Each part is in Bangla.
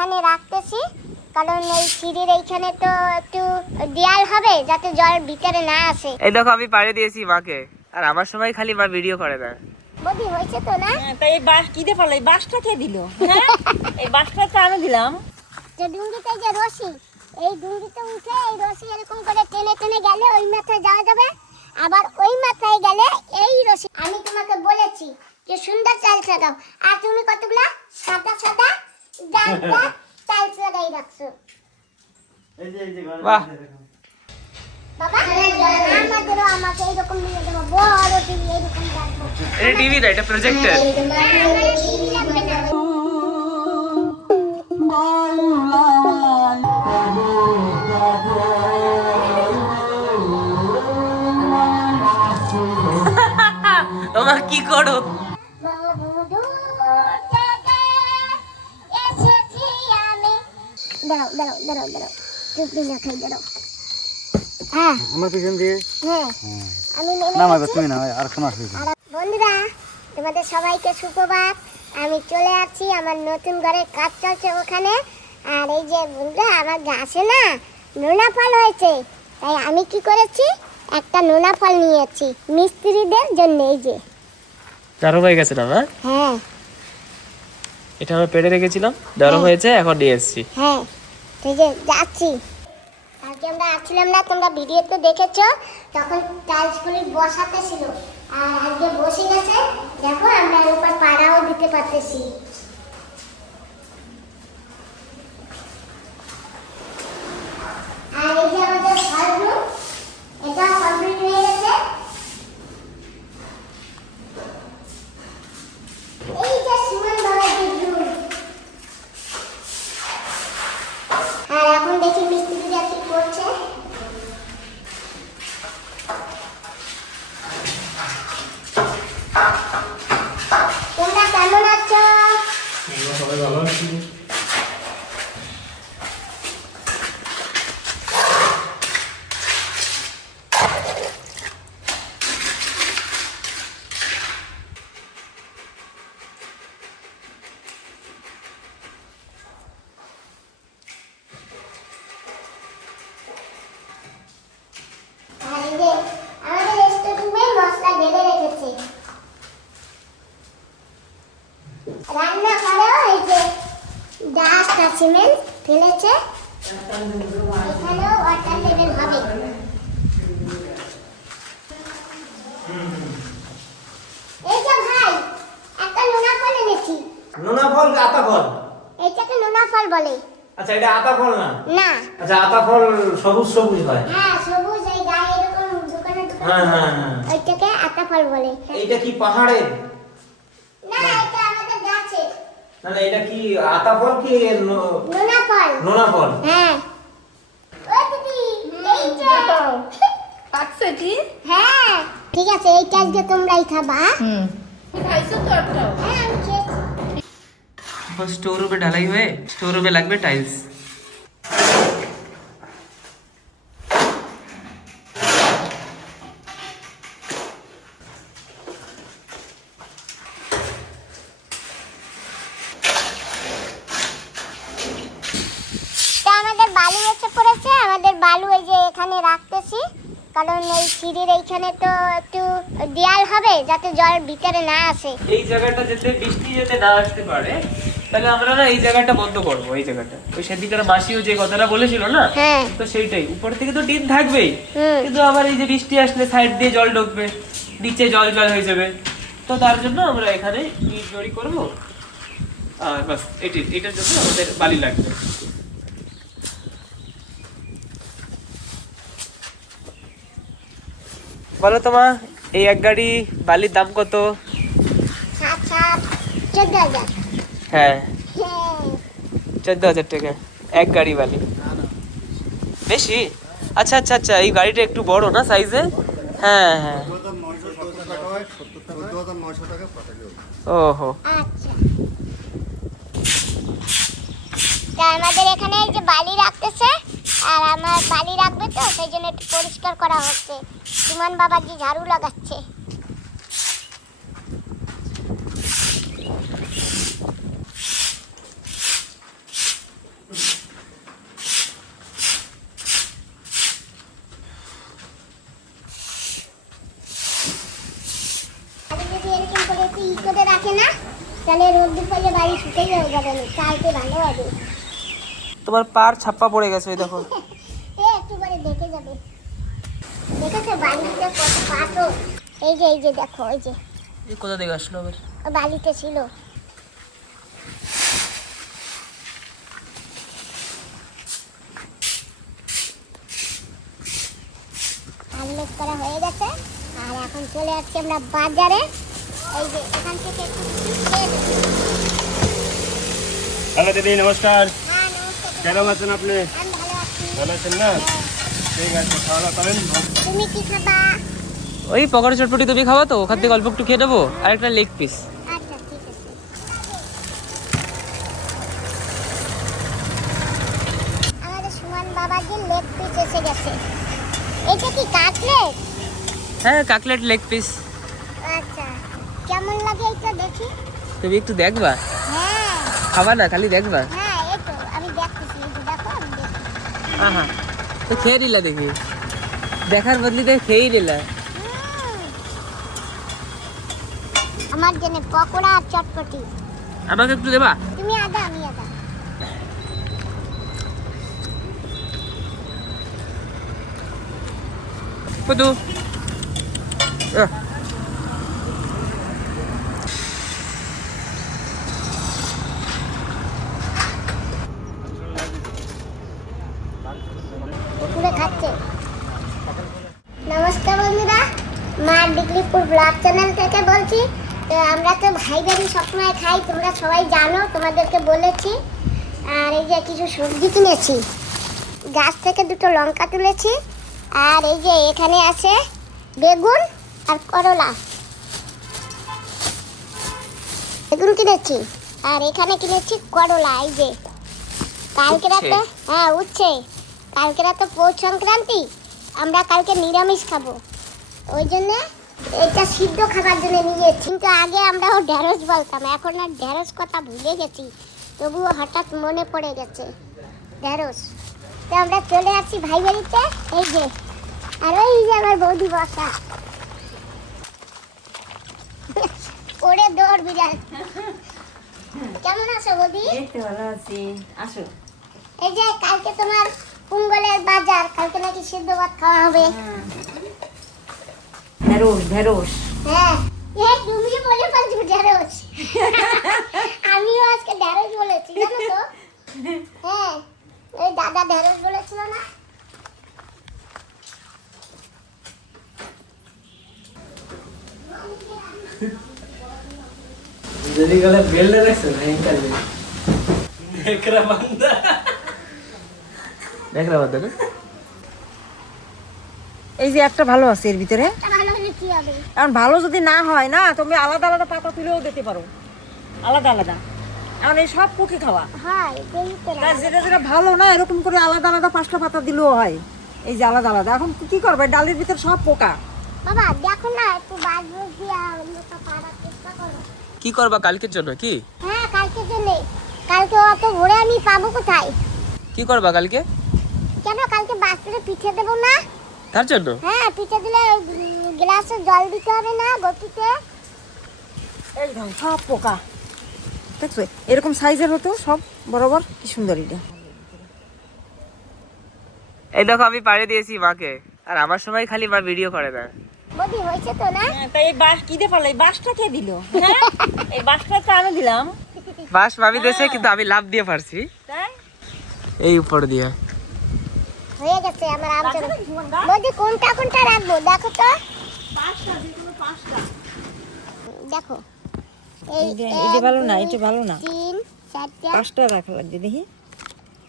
এখানে রাখতেছি, কারণ এই সিঁড়ির এইখানে তো একটু দেয়াল হবে যাতে জল ভিতরে না আসে। এই দেখো আমি পাড়ে দিয়েছি মাকে, আর আমার সময় খালি মা ভিডিও করে না। বদি হয়েছে তো না? তাই এই বাঁশ কি দিয়ে ফেলো? এই বাঁশটা কে দিল? হ্যাঁ, এই বাঁশটা তো আমি দিলাম। যে ডুঙ্গিতে যে রশি, এই ডুঙ্গিতে উঠে এই রশি এরকম করে টেনে টেনে গেলে ওই মাথায় যাওয়া যাবে, আবার ওই মাথায় গেলে এই রশি। আমি তোমাকে বলেছি যে সুন্দর টাইলস লাগাও, আর তুমি কতগুলা সাদা সাদা দাগ দাগ টাইলস লাগাই রাখছো। বাহ, বাবা আমাদেরও আমাকে এইরকম নিয়ে দেবো, বড় টিভি এইরকম রাখবো। এটা টিভি না, এটা প্রজেক্টর। টিভি লাগবে না। তোমা কি করো? দাঁড়াও দাঁড়াও দাঁড়াও দাঁড়াও, চুপ না খাই দাঁড়াও। হ্যাঁ আমার পিছন দিয়ে হ্যাঁ আমি নামাবে, তুমি না আর কোন আসবে। বন্ধুরা, তোমাদের সবাইকে সুপ্রভাত। আমি চলে আসছি আমার নতুন ঘরে, কাজ চলছে ওখানে। আর এই যে বন্ধুরা, আমার গাছে না নোনা ফল হয়েছে, তাই আমি কি করেছি, একটা নোনা ফল নিয়েছি মিস্ত্রিদের জন্য। এই যে চারু হয়ে গেছে না মা? হ্যাঁ এটা আমরা পেড়ে রেখেছিলাম, নরম হয়েছে, এখন নিয়ে এসেছি। হ্যাঁ ঠিক আছে, যাচ্ছি। কালকে আমরা আসছিলাম না, তোমরা ভিডিওতে দেখেছো, তখন টাইলসগুলি বসাতে ছিল, আর আজকে বসে গেছে। দেখো আমরা এর উপর পাড়াও দিতে পারতেছি। আর এই যে আমাদের হলরুম, এটা কমপ্লিট হয়ে গেছে। এই যে সুমন বাবার বেডরুম। আর এখন দেখি মিস্ত্রিরা কি করছে। তোমরা কেমন আছো? সবাই ভালো আছি। আর এই যে আমাদের স্টোররুমে মশলা ঢেলে রেখেছে। রান্না করেও এই যে ডাস্ট আর সিমেন্ট ফেলেছে, এখানেও ওয়াটার লেভেল হবে। এই যে ভাই, একটা নোনা ফল এনেছি। নোনা ফল কি আতা ফল? এইটাকে নোনা ফল বলে। আচ্ছা, এটা আতা ফল না? না, আচ্ছা, আতা ফল সবুজ সবুজ হয়। হ্যাঁ সবুজ, এই গায়ে এরকম দোকানে হ্যাঁ দোকানে হ্যাঁ হ্যাঁ। ওইটাকে আতা ফল বলে। এইটা কি পাহাড়ের? না, এটা আমাদের গাছে না না, এটা কি আতা ফল কি নোনা ফল। নোনা ফল? হ্যাঁ ওই দিদি, এই যে পাকছে কি? হ্যাঁ ঠিক আছে, এইটা আজকে তোমরাই খাবা। খাইছো তো একটাও? হ্যাঁ আমি খেয়েছি। स्टोर रूम में ढलाई हुए, स्टोर रूम में लगবে টাইলস। তা আমাদের বালু এসে পড়েছে, আমাদের বালু এই যে এখানে রাখতেছি, কারণ এই সিঁড়ির এইখানে তো একটু দেয়াল হবে যাতে জল ভিতরে না আসে। এই জায়গাটা যাতে বৃষ্টি যাতে না আসতে পারে, তাহলে আমরা না এই জায়গাটা বন্ধ করব। এই জায়গাটা ওই সেদিকের মাসিও যে কথাটা বলেছিল না, হ্যাঁ তো সেইটাই। উপর থেকে তো টিন থাকবেই, হুম। কিন্তু আবার এই যে বৃষ্টি আসলে সাইড দিয়ে জল ঢুকবে, নিচে জল জল হয়ে যাবে। তো তার জন্য আমরা এখানে ইট জড়ি করব, আর বাস এটার জন্য আমাদের বালি লাগবে। বলো তোমা, এই এক গাড়ি বালির দাম কত? 14,000। হ্যাঁ, হ্যাঁ 14,000 টাকা এক গাড়ি বালি। বেশি? আচ্ছা আচ্ছা আচ্ছা, এই গাড়িটা একটু বড় না সাইজে? হ্যাঁ হ্যাঁ। ওহো, আচ্ছা। তা আমাদের এখানে এই যে বালি রাখতেছে, আর আমার বালি রাখবে তো সেই জন্য একটু পরিষ্কার করা হচ্ছে। সুমন বাবাজি ঝাড়ু লাগাচ্ছে। করলে বাড়ি শুকিয়ে যাবে না, কালকে ভালো হবে। তোমার পার ছাপ্পা পড়ে গেছে, ওই দেখো। একটু পরে দেখে যাবে। দেখেছো বাড়িতে কত পাথর? এই যে দেখো, ওই যে এই কোথা থেকে আসলো আবার? বালিতে ছিল। আনলোড করা হয়ে গেছে আর এখন চলে যাচ্ছি আমরা বাজারে। এই যে এখান থেকে একটু খেয়ে নেবো। হ্যালো দিদি, নমস্কার। হ্যাঁ নমস্কার। কেমন আছেন আপনি? আমি ভালো আছি। ভালো আছেন না? ঠিক আছে, খাওয়া দাওয়া করেন। তুমি কি খাবা? ওই পকোড়া চটপটি তুমি খাওয়া তো, ওখান থেকে অল্প একটু খেয়ে নেবো, আর একটা লেগ পিস। আচ্ছা ঠিক আছে। আমাদের সুমন বাবাজির লেগ পিস এসে গেছে। এটা কি কাটলেট? হ্যাঁ, কাটলেট লেগ পিস। আচ্ছা, কেমন লাগে এটা দেখি? তুমি একটু দেখবা, হ্যাঁ খাবা না, খালি দেখবা। হ্যাঁ, এই তো আমি দেখতেছি, এই যে দেখো আমি দেখছি। হ্যাঁ, তো খেয়ে নিলা দেখি, দেখার বদলি তো খেয়েই নিলা। আমার জন্য পকোড়া আর চটপটি। আমাকে একটু দেবা? তুমি আদা, আমি আদা। কত? পুরো খাচ্ছে। নমস্কার বন্ধুরা, মা ডিগ্রিপুর ব্লগ চ্যানেল থেকে বলছি। তো আমরা তো ভাই বাড়ি সবসময় খাই, তোমরা সবাই জানো, তোমাদেরকে বলেছি। আর এই যে কিছু সবজি কিনেছি, গাছ থেকে দুটো লঙ্কা তুলেছি। আর এই যে এখানে আছে বেগুন আর করলা। বেগুন কিনেছি আর এখানে কিনেছি করলা। এই যে কালকে রাতে, হ্যাঁ উচ্ছে, কালকে রাতে পৌষ সংক্রান্তি, আমরা কালকে নিরামিষ খাবো, ওই জন্য এটা সিদ্ধ খাবার জন্য নিয়েছি। কিন্তু আগে আমরাও ঢেঁড়স বলতাম, এখন আর ঢেঁড়স কথা ভুলে গেছি, তবুও হঠাৎ মনে পড়ে গেছে ঢেঁড়স। তো আমরা চলে আসছি ভাই বাড়িতে। এই যে, আর ওই যে আমার বৌদি বসা, ওরে দৌড় বিড়াল। কেমন আছো বৌদি? এই তো ভালো আছি, আসো। এই যে কালকে তোমার কুঙ্গলের বাজার, কালকে নাকি সিদ্ধ ভাত খাওয়া হবে। ঢেঁড়স ঢেঁড়স। হ্যাঁ, তুমি বলে ফেলছো ঢেঁড়স। আমিও আজকে ঢেঁড়স বলেছি, জানো তো? হ্যাঁ, ওই দাদা ঢেঁড়স বলেছিল না? যদি গেলে বেলটা দেখছো ভয়ঙ্কর দেখরা বান্দা না? এই যে একটা ভালো আছে এর ভিতরে। তা ভালো হলে কি হবে? এখন ভালো যদি না হয় না, তুমি আলাদা আলাদা পাতা তুলেও দিতে পারো, আলাদা আলাদা। এখন এই সব পক্ষে খাওয়া, হয়, দেখি তো না। তার যেটা যেটা ভালো না, এরকম করে আলাদা আলাদা 5টা পাতা দিলেও হয়। এই যে আলাদা আলাদা। এখন কি করবে, ডালের ভিতরে সব পোকা। বাবা দেখো না, একটু বাজবো দিয়া অন্যটা পাড়ার চেষ্টা করো। কি করবা কালকের জন্য? কি হ্যাঁ, কালকে জন্য। কালকে অত ভোরে আমি পাবো কোথায়? কি করবা কালকে? কেন, কালকে বাচ্চাদের পিঠে দেবো না? তার জন্য? হ্যাঁ, পিঠে দিলে গ্লাসে জল দিতে হবে না গতিতে। এই দেখো সব পোকা, দেখছো? এরকম সাইজের হতো সব বরাবর, কি সুন্দর এটা। এই দেখো আমি পাড়ে দিয়েছি মাকে, আর আমার সময় খালি মা ভিডিও করে না। বদি হয়েছে তো না? তাই এই বাঁশ কি দিয়ে পারলো? এই বাঁশটা কে দিল? হ্যাঁ, এই বাঁশটা তো আমি দিলাম। বাস মামি দেশে, কিন্তু আমি লাভ দিয়ে পারছি তাই এই উপর দিয়ে। হয়ে গেছে আমার আম চলো। বদি কোনটা কোনটা রাখবো দেখো তো। দেখো এই এটা ভালো না, এটা ভালো না। 3 4টা 5টা রাখা লাগবে, দেখি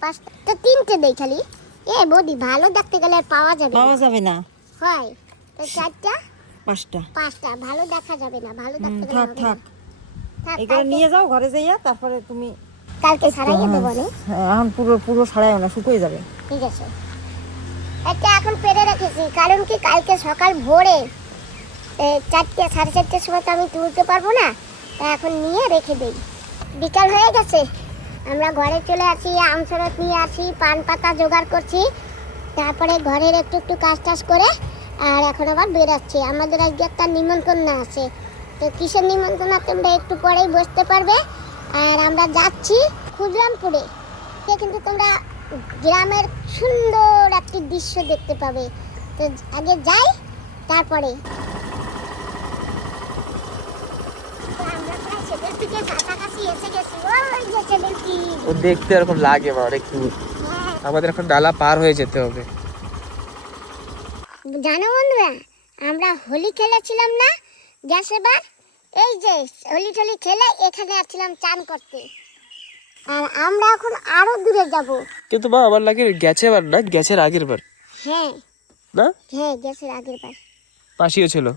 5টা তো 3টে দেই খালি। এ বদি ভালো দেখতে গেলে আর পাওয়া যাবে না। পাওয়া যাবে না। হয় তো 4টা 5টা ভালো দেখা যাবে না, ভালো দেখতে গেলে থাক হবে থাক, না। থাক, এগুলো নিয়ে যাও ঘরে যাইয়া, তারপরে তুমি কালকে ছাড়াইয়ে দেবো না। এখন পুরো পুরো ছাড়াই না, শুকিয়ে যাবে। ঠিক আছে, এটা এখন পেরে রেখেছি, কারণ কি কালকে সকাল ভোরে 4টে 4:30টার সময় তো আমি তুলতে পারবো না, তাই এখন নিয়ে রেখে দিই। বিকাল হয়ে গেছে, আমরা ঘরে চলে আসি, আমসরত নিয়ে আসি, পান পাতা জোগাড় করছি, তারপরে ঘরের একটু একটু কাজ টাজ করে আর এখন আবার বেরাচ্ছি। আমাদের আজকে একটা নিমন্ত্রণ আছে, তো কিসের নিমন্ত্রণ তোমরা একটু পরেই বুঝতে পারবে। আর আমরা যাচ্ছি ক্ষুদিরামপুরে। কিন্তু তোমরা গ্রামের সুন্দর একটি দৃশ্য দেখতে পাবে। তো আগে যাই, তারপরে আমরা প্রায় সেদের দিকে কাছাকাছি এসে গেছি। ওই যে সেদের কি ও দেখতে এরকম লাগে মা, অনেক কিউট। আমাদের এখন ডালা পার হয়ে যেতে হবে। জানো বন্ধুরা, আমরা হোলি খেলেছিলাম না গ্যাসের বার, এই যে হোলি টোলি খেলে এখানে আসছিলাম চান করতে। আর আমরা এখন আরো দূরে যাব। কিন্তু মা আমার লাগে গেছে বার না, গ্যাসের আগের বার হ্যাঁ না, হ্যাঁ, গ্যাসের আগের বার। পাশিও ছিল।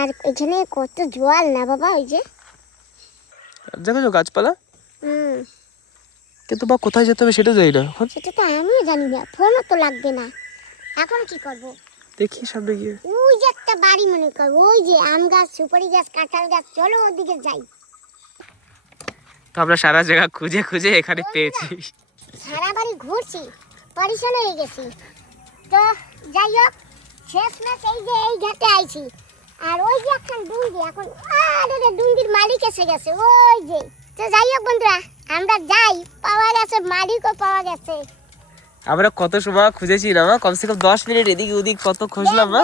আর এখানে কত জল না বাবা, ওই যে দেখো গাছপালা। হুম, কিন্তু মা কোথায় যেতে হবে সেটা জানি না এখন। সেটা তো আমিও জানি না, ফোনও তো লাগবে না। এখন কি করব? দেখি সামনে গিয়ে। ওই যে একটা বাড়ি মনে করবো, ওই যে আম গাছ, সুপারি গাছ, কাঁঠাল গাছ, চলো ওদিকে যাই। তো আমরা সারা জায়গা খুঁজে খুঁজে এখানে পেয়েছি। সারা বাড়ি ঘুরছি, পরিশন হয়ে গেছি। তো যাই হোক, শেষমেশ এই যে এই ঘাটে আইছি। আর ওই যে এখন ডুঙ্গি, এখন আরে ডুঙ্গির মালিক এসে গেছে ওই যে। তো যাই হোক বন্ধুরা, আমরা যাই, পাওয়া গেছে, মালিকও পাওয়া গেছে। আমরা কত সময় খুঁজেছি না মা, কমসে কম 10 মিনিট এদিক ওদিক কত খুঁজলাম মা।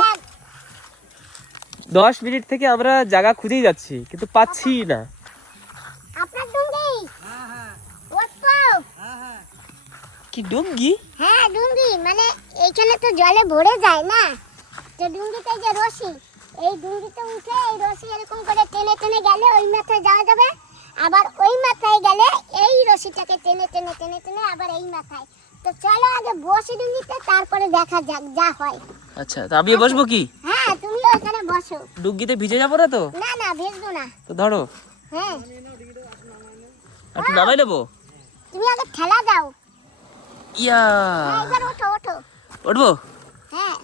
10 মিনিট থেকে আমরা জায়গা খুঁজেই যাচ্ছি কিন্তু পাচ্ছি না। আপনার ডুঙ্গি? ওঠো। কি ডুঙ্গি? হ্যাঁ ডুঙ্গি, মানে এইখানে তো জলে ভরে যায় না, তো ডুঙ্গিতে যে রশি, এই ডুঙ্গিতে উঠে এই রশি এরকম করে টেনে টেনে গেলে ওই মাথায় যাওয়া যাবে। আবার ওই মাথায় গেলে এই রশিটাকে টেনে টেনে টেনে টেনে আবার এই মাথায়। তো চলো আগে বসি ডুঙ্গিতে, তারপরে দেখা যাক যা হয়। আচ্ছা, তো আমি বসবো কি? হ্যাঁ তুমিও এখানে বসো। ডুঙ্গিতে ভিজে যাবো না তো? না না, ভেজবো না। তো ধরো, হ্যাঁ একটু নামাই নেবো। তুমি আগে ঠেলা দাও। ইয়া, হ্যাঁ, এবার ওঠো ওঠো। উঠবো? হ্যাঁ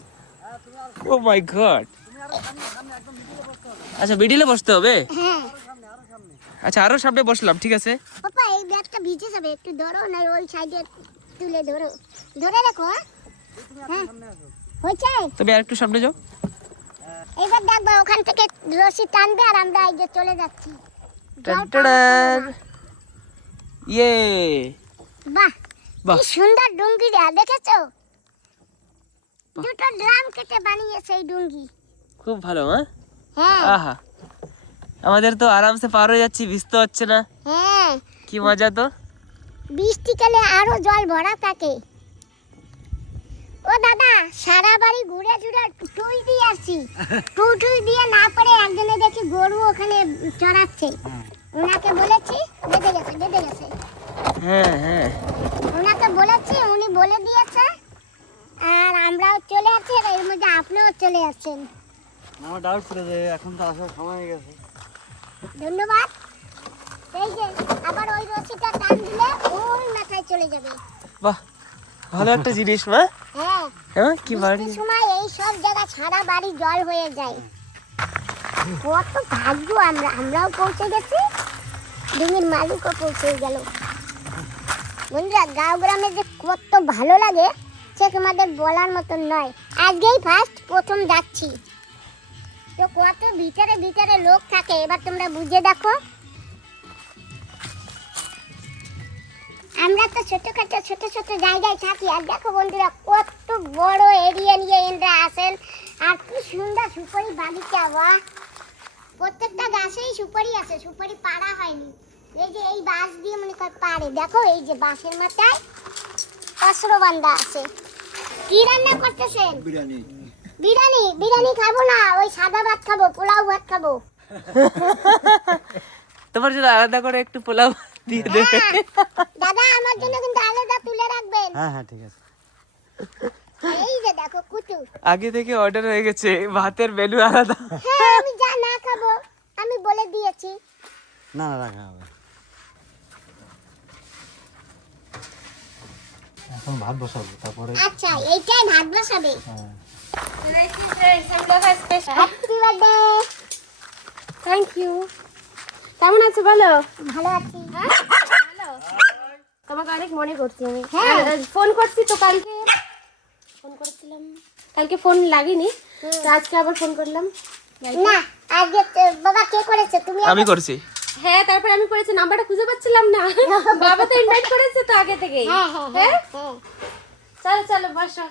ও মাই গড। আচ্ছা, মিডিলে বসতে হবে? হ্যাঁ। আচ্ছা, আরো সামনে বসলাম, ঠিক আছে। পাপা এই ব্যাগটা ভিজে যাবে, একটু ধরো, না ওই সাইডে তুলে ধরো, ধরে রাখো। হ্যাঁ হয়েছে। তবে আর একটু সামনে যাও। এবার দেখবা ওখান থেকে রশি টানবে আর আমরা এই যে চলে যাচ্ছি। টানটান। ইয়ে, বাহ বাহ। কি সুন্দর ডুঙ্গিটা দেখেছো? দুটো ড্রাম কেটে বানিয়েছে এই ডুঙ্গি। খুব ভালো। হ্যাঁ, হ্যাঁ আহা, আমাদের তো আরামসে পার হয়ে যাচ্ছি, ভিজতে হচ্ছে না। হ্যাঁ, কি মজা তো। বৃষ্টিকালে আরো জল ভরা থাকে। ও দাদা, সারা বাড়ি ঘুরে ঘুরে টুই দিয়ে আসছি। টুই দিয়ে না পারে একজনে দেখি গরু ওখানে চড়াচ্ছে। ওনাকে বলেছি, বেঁধে গেছে বেঁধে গেছে। হ্যাঁ হ্যাঁ, ওনাকে বলেছি, উনি বলে দিয়েছে। আর আমরাও চলে আসছি, আর এর মধ্যে আপনিও চলে আসছেন। আমার ডাউট ছিল যে এখন তো আসার সময় হয়ে গেছে। ধন্যবাদ। এই যে আবার ওই রশিটা টান দিলে ওই মাথায় চলে যাবে। বাহ, ভালো একটা জিনিস মা। হ্যাঁ, হ্যাঁ, কি বাড়ি। বৃষ্টির সময় এই সব জায়গা সারা বাড়ি জল হয়ে যায়। কত ভাগ্য, আমরাও পৌঁছে গেছি, ডুঙ্গির মালিকও পৌঁছে গেল। বন্ধুরা, গাঁও গ্রামে যে কত ভালো লাগে সে তোমাদের বলার মতন নয়। আজকেই প্রথম যাচ্ছি, তো কত ভিতরে ভিতরে লোক থাকে, এবার তোমরা বুঝে দেখো। আমরা তো ছোটখাটো ছোট ছোট জায়গায় থাকি, আর দেখো বন্ধুরা কত বড় এরিয়া নিয়ে এনরা আসেন। আর কি সুন্দর সুপারি বাগিচা, বাহ! প্রত্যেকটা গাছেই সুপারি আছে, সুপারি পাড়া হয়নি। এই যে এই বাঁশ দিয়ে মনে কর পাড়ে, দেখো এই যে বাঁশের মাথায় অস্ত্রবান্ধা আছে। কি রান্না করতেছেন? বিরিয়ানি। বিরিয়ানি? বিরিয়ানি খাবো না, ওই সাদা ভাত খাবো, পোলাও ভাত খাবো। তোমার জন্য আলাদা করে একটু পোলাও দিয়ে দেবে। হ্যাঁ, দাদা আমার জন্য কিন্তু আলাদা তুলে রাখবেন। হ্যাঁ হ্যাঁ ঠিক আছে। এই যে দেখো কুটু। আগে থেকে অর্ডার হয়ে গেছে, ভাতের মেনু আলাদা। হ্যাঁ, আমি যা না খাবো আমি বলে দিয়েছি। না না রাখা হবে। এখন ভাত বসাবো, তারপরে আচ্ছা, এইটাই ভাত বসাবে। হ্যাঁ। Happy birthday. Thank you. কেমন আছো বলো? ভালো আছি। তোমাকে অনেক মনে করছি আমি। হ্যাঁ। ফোন করছি তো, কালকে ফোন করেছিলাম, কালকে ফোন লাগেনি, তো আজকে আবার ফোন করলাম। না, আজকে বাবা কে করেছে? তুমি? আমি করছি। হ্যাঁ তারপর আমি করেছি, নাম্বারটা খুঁজে পাচ্ছিলাম না। বাবা তো ইনভাইট করেছে তো আগে থেকে। হ্যাঁ হ্যাঁ হ্যাঁ হ্যাঁ চলো চলো বসো।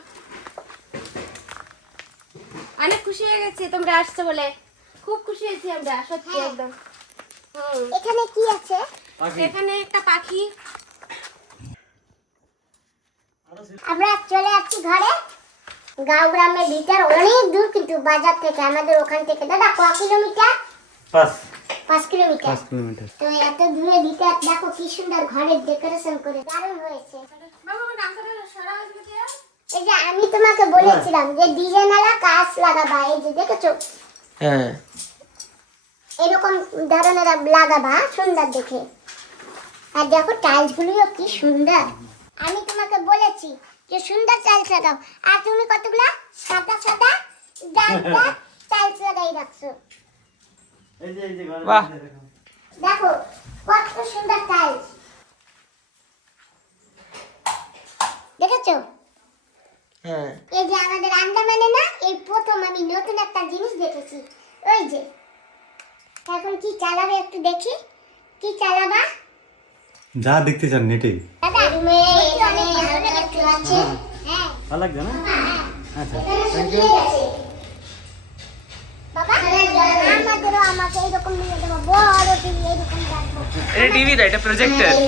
অনেক খুশি হয়ে গেছি তোমরা আসছো বলে, খুব খুশি হয়েছি আমরা সত্যি হ্যাঁ। একদম। এখানে কি আছে? এখানে একটা পাখি। আমরা চলে যাচ্ছি ঘরে। গাঁও গ্রামের ভিতর অনেক দূর, কিন্তু বাজার থেকে আমাদের ওখান থেকে দাদা ক কিলোমিটার? 5 কিলোমিটার। 5 কিলোমিটার। তো এত দূরে ভিতর দেখো কি সুন্দর ঘরের ডেকোরেশন করে, দারুণ হয়েছে। বাবা আমার নামটা সরা হয়েছে কি? এই যে আমি তোমাকে বলেছিলাম যে ডিজাইনালা কাজ লাগাবা, এই যে দেখেছো হ্যাঁ এরকম ধরনের লাগাবা সুন্দর দেখে। আর দেখো টাইলস গুলিও কি সুন্দর। আমি তোমাকে বলেছি যে সুন্দর টাইলস লাগাও, আর তুমি কতগুলা সাদা সাদা দাগ টাইলস লাগাই রাখছো। এই যে ঘরে বাহ। দেখো। দেখো কত সুন্দর টাইলস দেখেছো? হ্যাঁ এই যে আমাদের আন্দামানে না এই প্রথম আমি নতুন একটা জিনিস দেখেছি। ওই যে এখন কি চালাবে একটু দেখি, কি চালাবা? যা দেখতে চান নেটে। দাদা রুমে এখানে হালকা একটু আছে। হ্যাঁ ভালো লাগছে না? আচ্ছা থ্যাংক ঠিক ইউ। আছে বাবা, আমাদেরও আমাকে এইরকম নিয়ে দেবো, বড় টিভি এইরকম রাখবো। এটা টিভি না, এটা প্রজেক্টর। আমার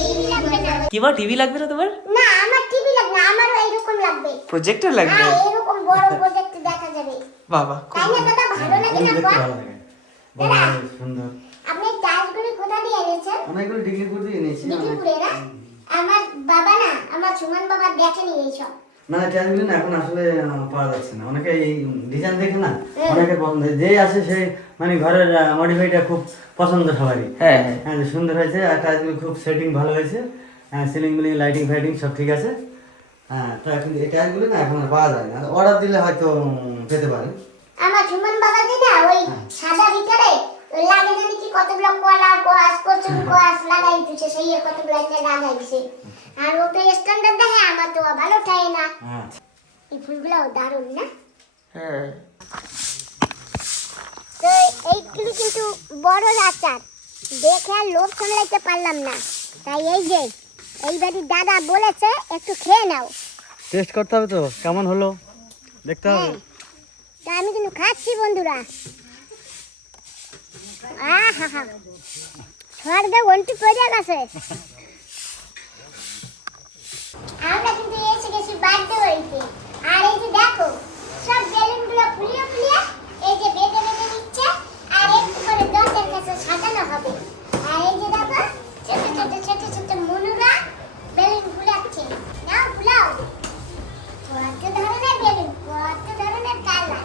টিভি লাগবে না। কি মা টিভি লাগবে না তোমার? না আমার টিভি লাগবে না, আমারও এইরকম লাগবে। প্রজেক্টর লাগবে? হ্যাঁ এরকম বড় প্রজেক্ট দেখা যাবে। বাবা তাই না দাদা, ভালো লাগে না? দেখতে বল ভালো লাগে। বড় সুন্দর। আপনি টাইলসগুলি কোথা দিয়ে এনেছেন? অনেকগুলো ডিগ্রি করে এনেছি। দিদিপুরে না? আমার বাবা না, আমার সুমন বাবা দেখেনি এইসব। না ট্যাগগুলো না এখন আসলে পাওয়া যাচ্ছে না। অনেকে এই ডিজাইন দেখে না, অনেকে পছন্দ, যে আসে সে মানে ঘরের মডিফাইটা খুব পছন্দ সবারই। হ্যাঁ হ্যাঁ হ্যাঁ সুন্দর হয়েছে, আর টাইলসগুলো খুব সেটিং ভালো হয়েছে। হ্যাঁ সিলিংগুলি লাইটিং ফাইটিং সব ঠিক আছে। হ্যাঁ তো এখন এই টাইলসগুলো না এখন আর পাওয়া যায় না, অর্ডার দিলে হয়তো পেতে পারে। আমার সুমন বাবা যে না ওই সাদা ভিতরে ওই লাগে জানি কি কতগুলো কলা কোয়াশ কচুর কোয়াশ লাগাই দিছে, সেই এর কতগুলো একটা লাগাই দিছে। আর ও তো স্ট্যান্ডার্ড দেখে, আমার তো ভালো ঠাই না। হ্যাঁ এই ফুলগুলো দারুণ না? হ্যাঁ তো এইগুলি কিন্তু বড় আচার দেখে আর লোভ সামলাইতে পারলাম না, তাই এই যে এইবারই দাদা বলেছে একটু খেয়ে নাও। টেস্ট করতে হবে তো কেমন হলো দেখতে হবে। হ্যাঁ তা আমি কিন্তু খাচ্ছি বন্ধুরা। আহা হা স্বর্গে ঘন্টি পড়ে গেছে। আমরা কিন্তু এসে গেছি বার্থডে বাড়িতে। আর এই যে দেখো সব বেলুনগুলো ফুলিয়ে ফুলিয়ে এই যে বেঁধে বেঁধে দিচ্ছে, আর একটু করে দরজার কাছে সাজানো হবে। আর এই যে দেখো ছোট ছোট ছোট ছোট মনুরা বেলুন ফুলাচ্ছে। নাও ফুলাও, কত ধরনের বেলুন, কত ধরনের কালার।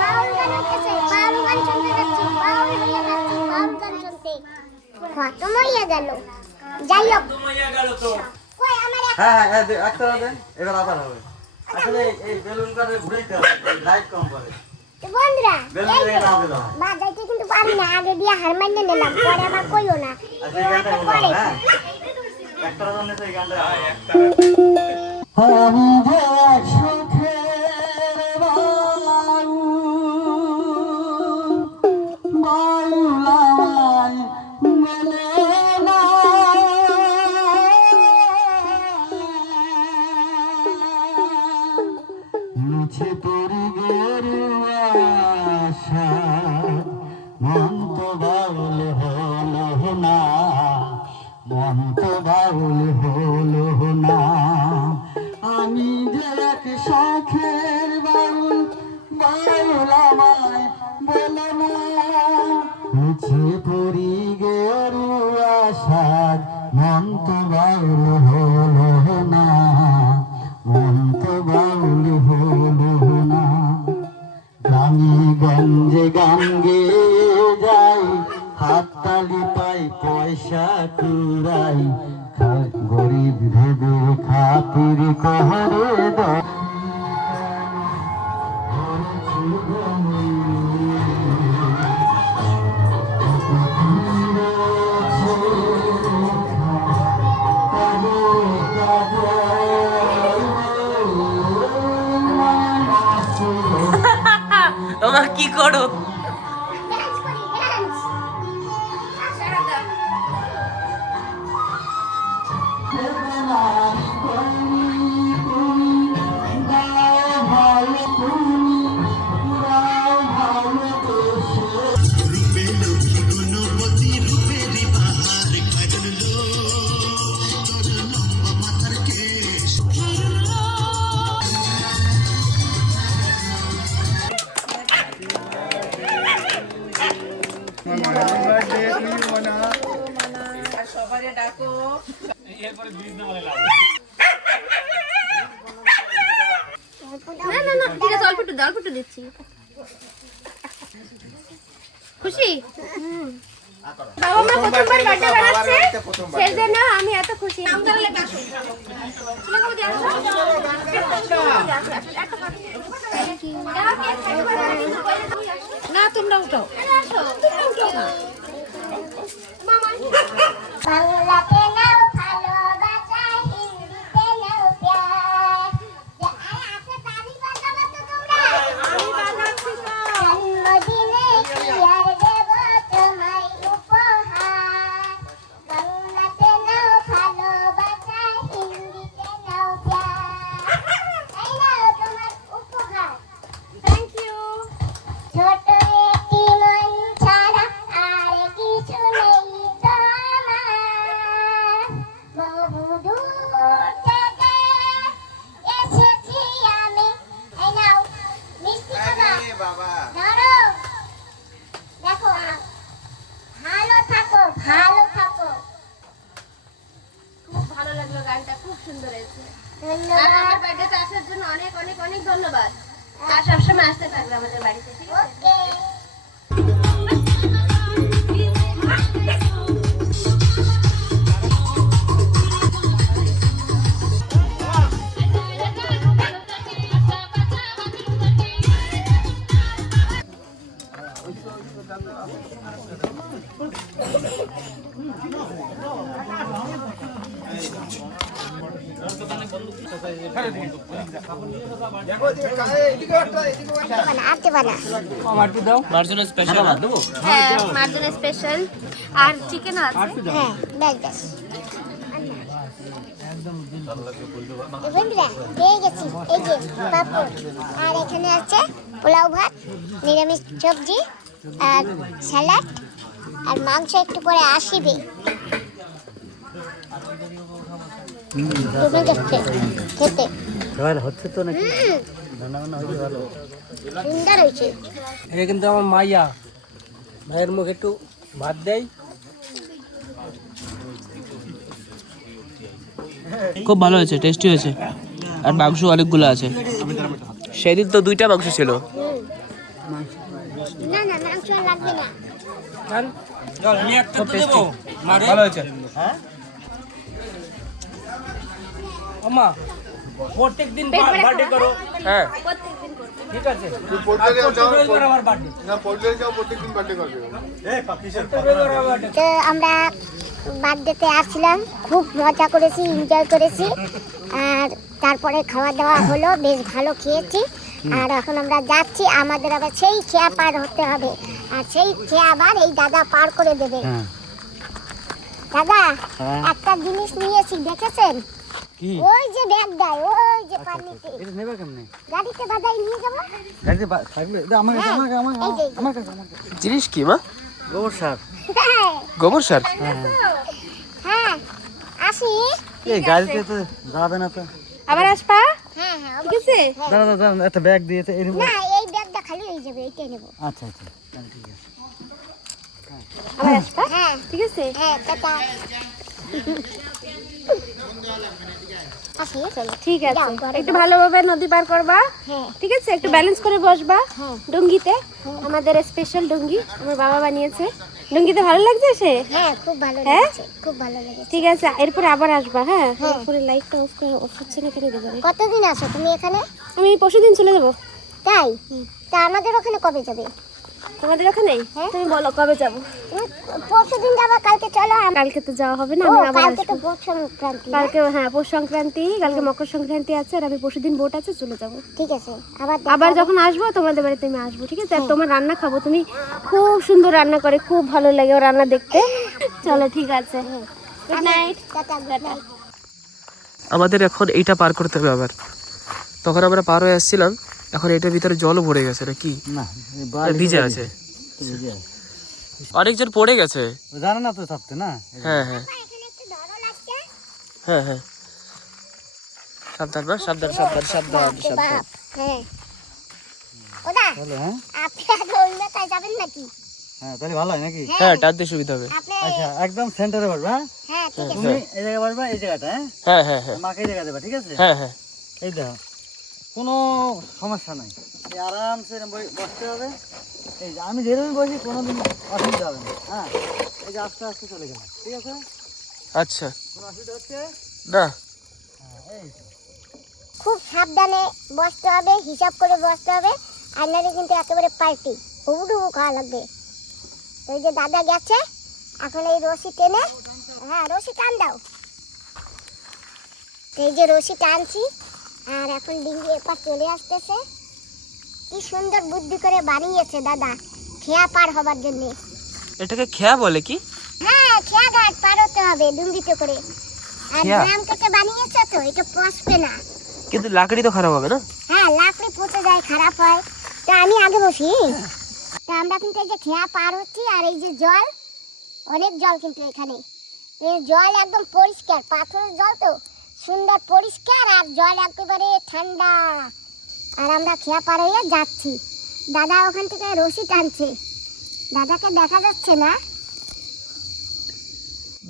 বাউল গান হচ্ছে, বাউল গান শুনতে যাচ্ছি, বাউল হয়ে যাচ্ছি, বাউল গান শুনতে। খতম হয়ে গেল। যাই হোক কই আমার এক- হ্যাঁ হ্যাঁ একটা দেন, এবার আবার হবে। আসলে এই বেলুন কাটে ঘুরাইতে হবে, লাইট কম করে। তো বন্ধুরা বেলুন এই দিয়ে যে না দিলে হয়। বাজাইতে কিন্তু পারি না, আগে দিয়ে হার মাইনে নিলাম, পরে আবার কইও না। আচ্ছা এই গানটা বলো, হ্যাঁ একটা জন্য তো এই গানটা। আমি যে সুখের বাউলায় মেলে না, মুছে পড়ি গেরুয়া আশা, মন তো বাউল হলো না, মন তো বাউল হলো না। আমি যে এক শখের বাউল, বাউল আমায় বলো না, মুছে পড়ি গেরুয়া আশা, মন তো বাউল হলো না, মন তো বাউল হলো না। গ্রামে গঞ্জে গান গেয়ে যাই, হাততালি পাই পয়সা কুড়াই, গরিব ভেবে খাতির কহরে দাও। তোমার কি করো? ডান্স করি করে ডাকো। না না না ঠিক আছে, অল্প একটু দিচ্ছি। খুশি? বাবা মা প্রথমবার বার্থডে বানাচ্ছে, সেই জন্য আমি এত খুশি। নাম ধরে লেখা আসো। না তোমরা উঠাও। বাংলাতে নাও ভালোবাসা, হিন্দিতে নাও প্যার। আরে আচ্ছা তালি বাজাবে তো তোমরা? আমি বাজাচ্ছি তো। জন্মদিনে কি আর দেব তোমায় উপহার। বাংলাতে নাও ভালোবাসা, হিন্দিতে নাও প্যার। এই নাও তোমার উপহার। Thank you. ছোট একটি মন ছাড়া আর কিছু নেই তোমার। বহু দূর থেকে এসেছি আমি। এই নাও মিষ্টি খাবা। ধরো, দেখো, ভালো থাকো, ভালো থাকো। খুব ভালো লাগলো গানটা, খুব সুন্দর হয়েছে। আর ধন্যবাদ। আমার বার্থডেতে আসার জন্য অনেক অনেক অনেক ধন্যবাদ। আর সবসময় আসতে থাকবে আমাদের বাড়িতে, ঠিক আছে? ওকে। আনতে পারা। মার্জনা স্পেশাল দেবো। হ্যাঁ, মার্জনা স্পেশাল আর চিকেনও আছে। হ্যাঁ, ব্যাস। বন্ধুরা পেয়ে গেছি, এই যে পাপড়, আর এখানে আছে পোলাও ভাত, নিরামিষ সবজি আর স্যালাড, আর মাংস একটু পরে আসিবে। তুমি দেখতে খেতে হচ্ছে তো নাকি রান্না বান্না হচ্ছে ভালো। সুন্দর হয়েছে। এটা কিন্তু আমার মাইয়া, ভাইয়ের মুখে একটু ভাত দেয়। খুব ভালো হয়েছে, টেস্টি হয়েছে, আর মাংস অনেকগুলো আছে। সেদিন তো 2টা মাংস ছিল। না না, মাংস আর লাগবে না। আমি একটা তো দেবো। ভালো হয়েছে। আমা প্রত্যেকদিন বার্থডে করো। হ্যাঁ, ঠিক আছে, প্রত্যেকবার আমার বার্থডে। তো আমরা বার্থডেতে আসছিলাম, খুব মজা করেছি, এনজয় করেছি, আর তারপরে খাওয়া দাওয়া হলো, বেশ ভালো খেয়েছি। আর এখন আমরা যাচ্ছি, আমাদের আবার সেই খেয়া পার হতে হবে, আর সেই খেয়া আবার এই দাদা পার করে দেবে। দাদা, একটা জিনিস নিয়েছি, দেখেছেন? কি ওই যে ব্যাগ দেয়, ওই যে পানিতে এটা নেবে কেমনে? গাড়িতে দাদাই নিয়ে যাবো। গাড়িতে থাকলে আমার কাছে হ্যাঁ, এই যে, আমার কাছে জিনিস কি মা? গোবর সার। হ্যাঁ, গোবর সার? হ্যাঁ, আসি। এই গাড়িতে তো যাবে না তো। আবার আসবা, হ্যাঁ হ্যাঁ, ঠিক আছে? দাঁড়া দাঁড়া একটা ব্যাগ দিয়েছে এরকম। না, এই ব্যাগটা খালি হয়ে যাবে, এইটাই নেবো। আচ্ছা আচ্ছা তাহলে ঠিক আছে। আবার আসবা, হ্যাঁ ঠিক আছে? হ্যাঁ, টাটা। আসি, চলো। ঠিক আছে, যাও, ঘরে একটু যাও। ভালোভাবে নদী পার করবা, হ্যাঁ। ঠিক আছে? একটু ব্যালেন্স করে বসবা হ্যাঁ। ডুঙ্গিতে। আমাদের স্পেশাল ডুঙ্গি আমার বাবা বানিয়েছে। ডুঙ্গিতে ভালো লাগছে সে? হ্যাঁ, খুব ভালো হ্যাঁ? লেগেছে, খুব ভালো লেগেছে। ঠিক আছে, এরপরে আবার আসবা। হ্যাঁ, এরপরে লাইটটা অফ হচ্ছে না কেন দেবে? কতদিন আসো তুমি এখানে? আমি পরশুদিন চলে যাবো। তাই? তা আমাদের ওখানে কবে যাবে? তোমাদের ওখানে? তুমি বলো কবে যাবো? পরশুদিন যাবা, কালকে চলো। কালকে তো যাওয়া হবে না, ও, আমি আবার কালকে তো আসবো। ভোট সংক্রান্তি। কালকে হ্যাঁ পৌষ সংক্রান্তি, কালকে মকর সংক্রান্তি আছে, আর আমি পরশুদিন বোট আছে, চলে যাবো। ঠিক আছে, আবার আবার যখন আসবো তোমাদের বাড়িতে আমি আসবো, ঠিক আছে? আর তোমার রান্না খাবো, তুমি খুব সুন্দর রান্না করে, খুব ভালো লাগে ও রান্না দেখতে। চলো, ঠিক আছে, good night. Tata, good night. আমাদের এখন এইটা পার করতে হবে আবার। তখন আমরা পার হয়ে আসছিলাম, এখন এটার ভিতরে জলও ভরে গেছে নাকি? না ভিজে আছে, অনেকজন পড়ে গেছে। জানে না তো থাকতে না। হ্যাঁ হ্যাঁ এখানে একটু ডরও লাগছে। হ্যাঁ হ্যাঁ, সাবধান মা, সাবধান সাবধান সাবধান বাপ রে সাবধান। বাপ। হ্যাঁ। ওদা, চলো হ্যাঁ আপনি আগে ওই মাথায় যাবেন নাকি? হ্যাঁ তাহলে ভালো হয় নাকি? হ্যাঁ টানতে সুবিধা হবে। আপনি আচ্ছা একদম সেন্টারে বসবে। হ্যাঁ হ্যাঁ ঠিক আছে। তুমি এই জায়গায় বসবা, এই জায়গাটা। হ্যাঁ হ্যাঁ হ্যাঁ হ্যাঁ মাকে এই জায়গা দেবা, ঠিক আছে? হ্যাঁ হ্যাঁ এই দেখো কোনো সমস্যা নাই, এই আরামসে বসতে হবে। এই যে আমি যেরকম বসি কোনোদিন অসুবিধা হবে না। হ্যাঁ এই যে আস্তে আস্তে চলে গেলাম, ঠিক আছে? আচ্ছা কোনো অসুবিধা হচ্ছে? না হ্যাঁ এই তো। খুব সাবধানে বসতে হবে, হিসাব করে বসতে হবে, আর নাহলে কিন্তু একেবারে পাল্টি হুবুডুবু খাওয়া লাগবে। তো এই যে দাদা গেছে, এখন এই রশি টেনে, হ্যাঁ রশি টান দাও। তো এই যে রশি টানছি, আর এখন ডিঙ্গি এপার চলে আসতেছে। কি সুন্দর বুদ্ধি করে বানিয়েছে দাদা খেয়া পার হবার জন্য। এটাকে খেয়া বলে কি? হ্যাঁ খেয়া ঘাট পার হতে হবে ডুঙ্গিতে করে। আর খেয়া? গ্রাম কেটে বানিয়েছে তো, এটা পচবে না। কিন্তু লাকড়ি তো খারাপ হবে না? হ্যাঁ লাকড়ি পচে যায়, খারাপ হয়। তা আমি আগে বসি। তা আমরা কিন্তু এই যে খেয়া পার হচ্ছি, আর এই যে জল, অনেক জল কিন্তু এখানে। এই জল একদম পরিষ্কার, পাথরের জল তো সুন্দর পরিষ্কার, আর জল একেবারে ঠান্ডা। আর আমরা খেয়া পার হয়ে যাচ্ছি। দাদা ওখান থেকে রশি টানছে, দাদাকে দেখা যাচ্ছে না।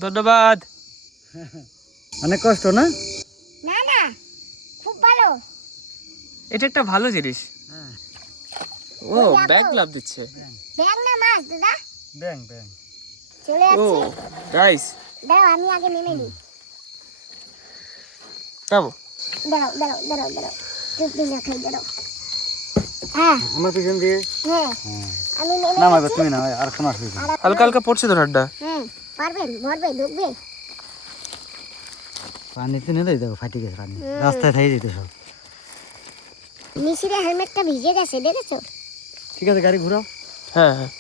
ধন্যবাদ। অনেক কষ্ট না? না না খুব ভালো। এটা একটা ভালো জিনিস। ও ব্যাগ লাভ দিচ্ছে। ব্যাং না মাছ দাদা, ব্যাং ব্যাং। চলে ও যাচ্ছে। নাইস। দাঁড়াও আমি আগে নেমে নিই। নামো। দাঁড়াও দাঁড়াও দাঁড়াও দাঁড়াও, চুপ দিন রাখাই, দাঁড়াও। হ্যাঁ আমার পিছন দিয়ে হ্যাঁ আমি নেমে নামাবে, গেছি। তুমি না, আর কোনো অসুবিধা নেই। হালকা হালকা পড়ছে তো ঠান্ডা। হ্যাঁ পারবেন, ভরবে, ঢুকবে। পানিতে নিলে দেখো ফাটি গেছে পানি, রাস্তায় থাই যেতে সব। নিশিরে হেলমেটটা ভিজে গেছে, দেখেছো? ঠিক আছে গাড়ি ঘুরাও। হ্যাঁ হ্যাঁ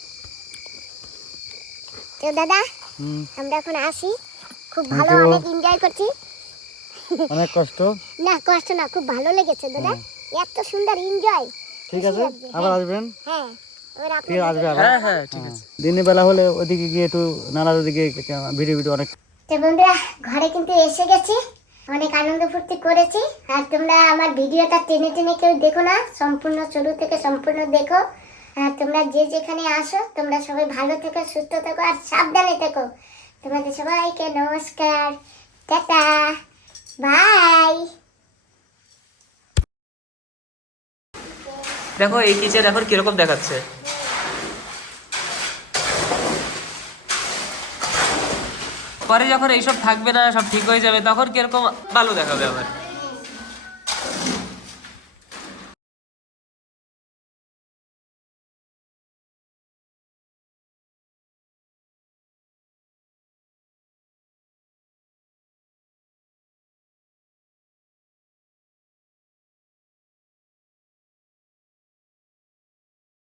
তো দাদা হুম, আমরা এখন আসি। খুব Thank ভালো, you. অনেক এনজয় করছি। অনেক কষ্ট। না কষ্ট না, খুব ভালো লেগেছে দাদা, এত সুন্দর এনজয়। ঠিক আছে আবার আসবেন। হ্যাঁ এবার ঠিক আছে আসবে আপনাদের আবার। হ্যাঁ হ্যাঁ ঠিক আছে। দিনের বেলা হলে ওদিকে গিয়ে একটু নালার ওদিকে ভিডিও ভিডিও অনেক। তো বন্ধুরা ঘরে কিন্তু এসে গেছি, অনেক আনন্দ ফুর্তি করেছি। আর তোমরা আমার ভিডিওটা টেনে টেনে কেউ দেখো না, সম্পূর্ণ শুরু থেকে সম্পূর্ণ দেখো। আর তোমরা যে যেখানে আসো, তোমরা সবাই ভালো থেকো, সুস্থ থেকো, আর সাবধানে থেকো। তোমাদের সবাইকে নমস্কার, টাটা, বাই। দেখো এই কিচেন এখন কিরকম দেখাচ্ছে। পরে যখন এইসব থাকবে না, সব ঠিক হয়ে যাবে, তখন কিরকম ভালো দেখাবে আবার।